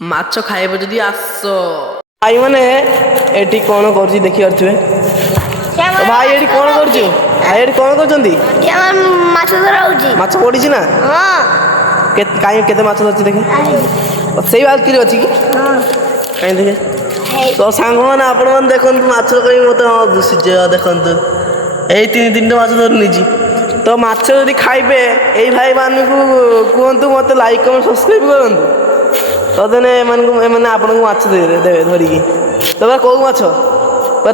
ମାଛ ଖାଇବ ଯଦି ଆସ। ଭାଇମାନେ ଏଠି କ'ଣ କରୁଛି ଦେଖିପାରୁଥିବେ। ଭାଇ ଏଠି କ'ଣ କରୁଛୁ? ଭାଇ ଏଠି କ'ଣ କରୁଛନ୍ତି? ମାଛ ଧରା ହଉଛି। ମାଛ ପଡ଼ିଛି ନା? କାହିଁ କେତେ ମାଛ ଧରିଛି ଦେଖେ। ସେଇ ବାଲ୍ଟିରେ ଅଛି କି? କାହିଁ ଦେଖେ ତ ସାଙ୍ଗମାନେ ଆପଣମାନେ ଦେଖନ୍ତୁ ମାଛ କାହିଁ ମୋତେ ଦୁଷିଛ ଦେଖନ୍ତୁ। ଏଇ ତିନିଟା ମାଛ ଧରି ନେଇଛି। ତ ମାଛ ଯଦି ଖାଇବେ ଏଇ ଭାଇମାନଙ୍କୁ କୁହନ୍ତୁ ମୋତେ ଲାଇକ୍ କମେଣ୍ଟ ସବସ୍କ୍ରାଇବ୍ କରନ୍ତୁ। ତ ଦେନେ ଏମାନେ ଆପଣଙ୍କୁ ମାଛ ଦେବେ ଧରିକି। ତବେ କେଉଁ ମାଛ?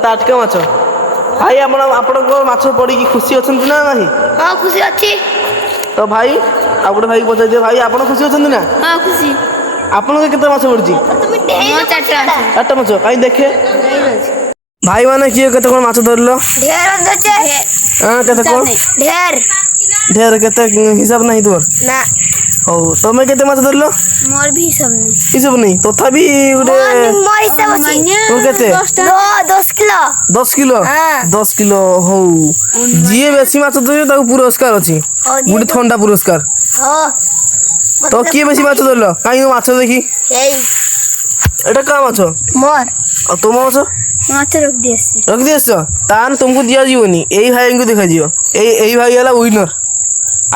ତାଟକା ମାଛ। ଭାଇ ଆପଣଙ୍କ ମାଛ ପଡ଼ିକି ଖୁସି ଅଛନ୍ତି ନା ନାହିଁ? ହଁ ଖୁସି ଅଛି। ତ ଭାଇ ଆଉ ଗୋଟେ ଭାଇକି ପଚାରିଦିଅ, ଭାଇ ଆପଣ ଖୁସି ଅଛନ୍ତି ନା? ହଁ ଖୁସି। ଆପଣଙ୍କ କେତେ ମାଛ ପଡ଼ିଛି? ଚାରିଟା ମାଛ। କାହିଁ ଦେଖେ ଭାଇମାନେ କିଏ କେତେ କ'ଣ ମାଛ ଧରିଲ? କେତେ କ'ଣ? ଢେର କେତେ ହିସାବ ନାହିଁ ତୁମର? ନା। ହଉ ତମେ କେତେ ମାଛ ଧରିଲ? ମୋର ବି ହିସାବ ନାହିଁ। ହିସାବ ନାହିଁ ତଥାପି ଗୋଟେ ମୋ ହିସାବ ଅଛି। କେତେ? 10 କିଲୋ। 10 କିଲୋ? 10 କିଲୋ। ହଉ ଯିଏ ବେଶୀ ମାଛ ଧରିବ ତାକୁ ପୁରସ୍କାର ଅଛି, ଗୋଟେ ଥଣ୍ଡା ପୁରସ୍କାର। ତ କିଏ ବେଶୀ ମାଛ ଧରିଲ? କାହିଁକି ମାଛ ଦେଖି ଏଇଟା କାହା ମାଛ? ମୋର। ଆଉ ତୁମ ମାଛ? ମାଛ ରଖିଦେଇ ଆସିଛ? ତାହେଲେ ତୁମକୁ ଦିଆଯିବନି, ଏଇ ଭାଇଙ୍କୁ ଦେଖାଯିବ। ଏଇ ଭାଇ ହେଲା ୱିନର,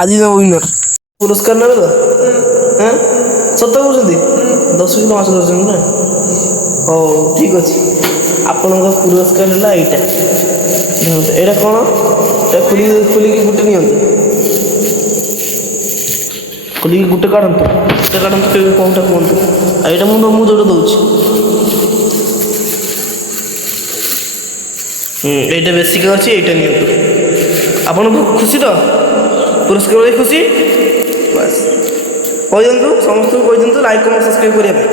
ଆଜିର ୱିନର। ପୁରସ୍କାର ନେବେ ତ? ସତ କହୁଛନ୍ତି? 10 କିଲୋ ମାଛ ଧରିଛନ୍ତି ନା? ହଉ ଠିକ୍ ଅଛି, ଆପଣଙ୍କ ପୁରସ୍କାର ହେଲା ଏଇଟା। ଦେଖନ୍ତୁ ଏଇଟା କ'ଣ? ଏଇଟା ଖୋଲିକି ଗୋଟେ ନିଅନ୍ତୁ, ଖୋଲିକି ଗୋଟେ କାଢ଼ନ୍ତୁ, କେଉଁଟା କୁହନ୍ତୁ। ଆଉ ଏଇଟା ମୁଁ ଯେଉଁଟା ଦେଉଛି ଏଇଟା ବେଶିକା ଅଛି, ଏଇଟା ନିଅନ୍ତୁ। ଆପଣ ଖୁସି ତ? ପୁରସ୍କାର ପାଇ ଖୁସି? ବାସ୍ କହିଦିଅନ୍ତୁ, ସମସ୍ତଙ୍କୁ କହିଦିଅନ୍ତୁ ଲାଇକ୍ କମେଣ୍ଟ ସବସ୍କ୍ରାଇବ୍ କରିବା ପାଇଁ।